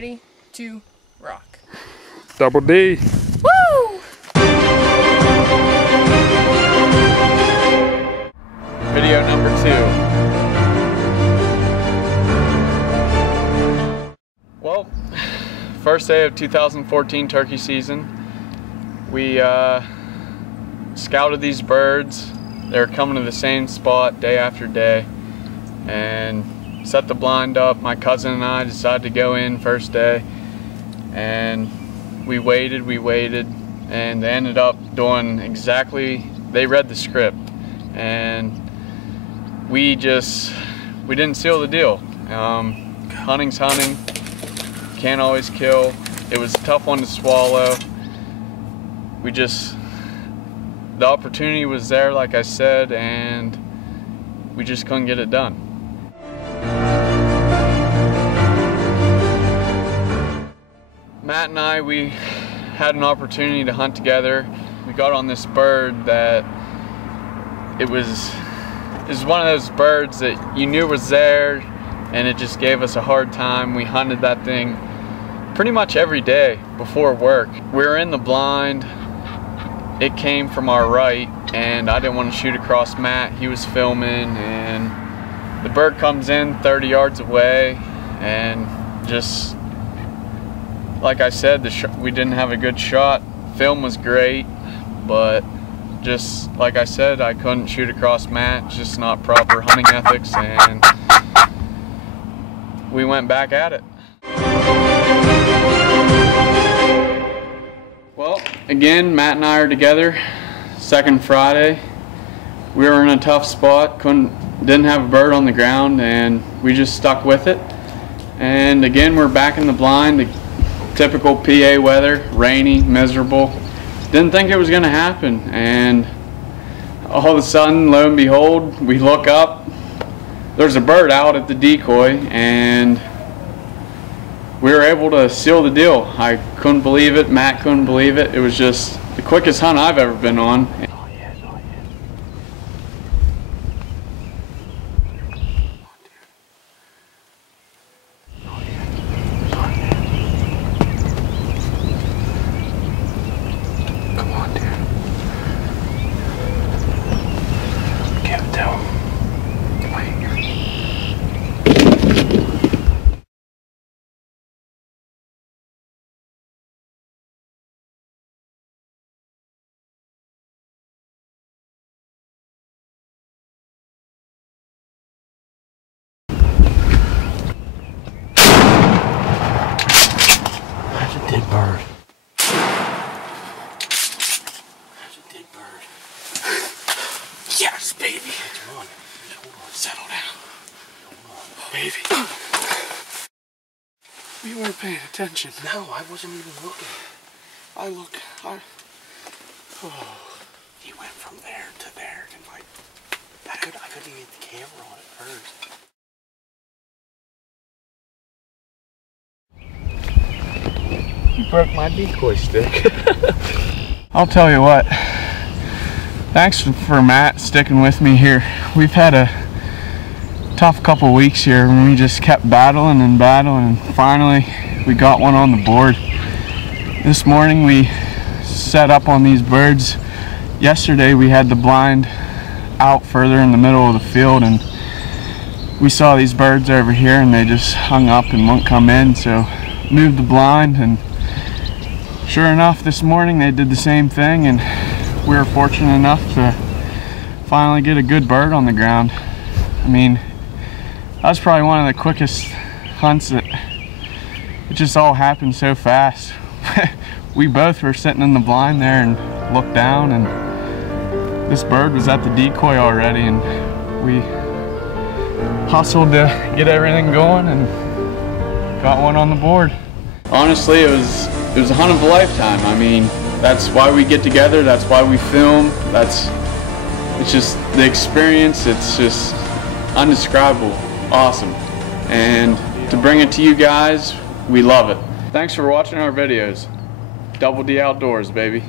ready to rock. Double D. Woo! Video number 2. Well, first day of 2014 turkey season. We scouted these birds. They're coming to the same spot day after day, and set the blind up. My cousin and I decided to go in first day, and we waited, and they ended up doing exactly, they read the script, and we didn't seal the deal. Hunting's hunting, can't always kill. It was a tough one to swallow. The opportunity was there, like I said, and we just couldn't get it done. Matt and I, we had an opportunity to hunt together. We got on this bird that it was one of those birds that you knew was there, and it just gave us a hard time. We hunted that thing pretty much every day before work. We were in the blind. It came from our right, and I didn't want to shoot across Matt. He was filming, and the bird comes in 30 yards away, and just like I said, we didn't have a good shot. Film was great, but just like I said, I couldn't shoot across Matt. It's just not proper hunting ethics, and we went back at it. Well, again, Matt and I are together. Second Friday. We were in a tough spot. Didn't have a bird on the ground, and we just stuck with it. And again, we're back in the blind. The typical PA weather, rainy, miserable. Didn't think it was going to happen, and all of a sudden, lo and behold, we look up. There's a bird out at the decoy, and we were able to seal the deal. I couldn't believe it. Matt couldn't believe it. It was just the quickest hunt I've ever been on. Come on, dude. Give it to him. Wait. That's a dead bird. That's a dead bird. Yes, baby. Come on. Hold on. Settle down. Hold on. Baby. You weren't paying attention. No, I wasn't even looking. Oh. He went from there to there, and like, I couldn't even get the camera on at first. You broke my decoy stick. I'll tell you what, thanks for Matt sticking with me here. We've had a tough couple weeks here, and we just kept battling, and finally we got one on the board. This morning we set up on these birds. Yesterday we had the blind out further in the middle of the field, and we saw these birds over here, and they just hung up and wouldn't come in, so moved the blind, and sure enough, this morning they did the same thing, and we were fortunate enough to finally get a good bird on the ground. I mean, that was probably one of the quickest hunts. That it just all happened so fast. We both were sitting in the blind there and looked down, and this bird was at the decoy already, and we hustled to get everything going and got one on the board. Honestly, it was a hunt of a lifetime. I mean, that's why we get together, that's why we film, it's just the experience, it's just undescribable, awesome. And to bring it to you guys, we love it. Thanks for watching our videos. Double D Outdoors, baby.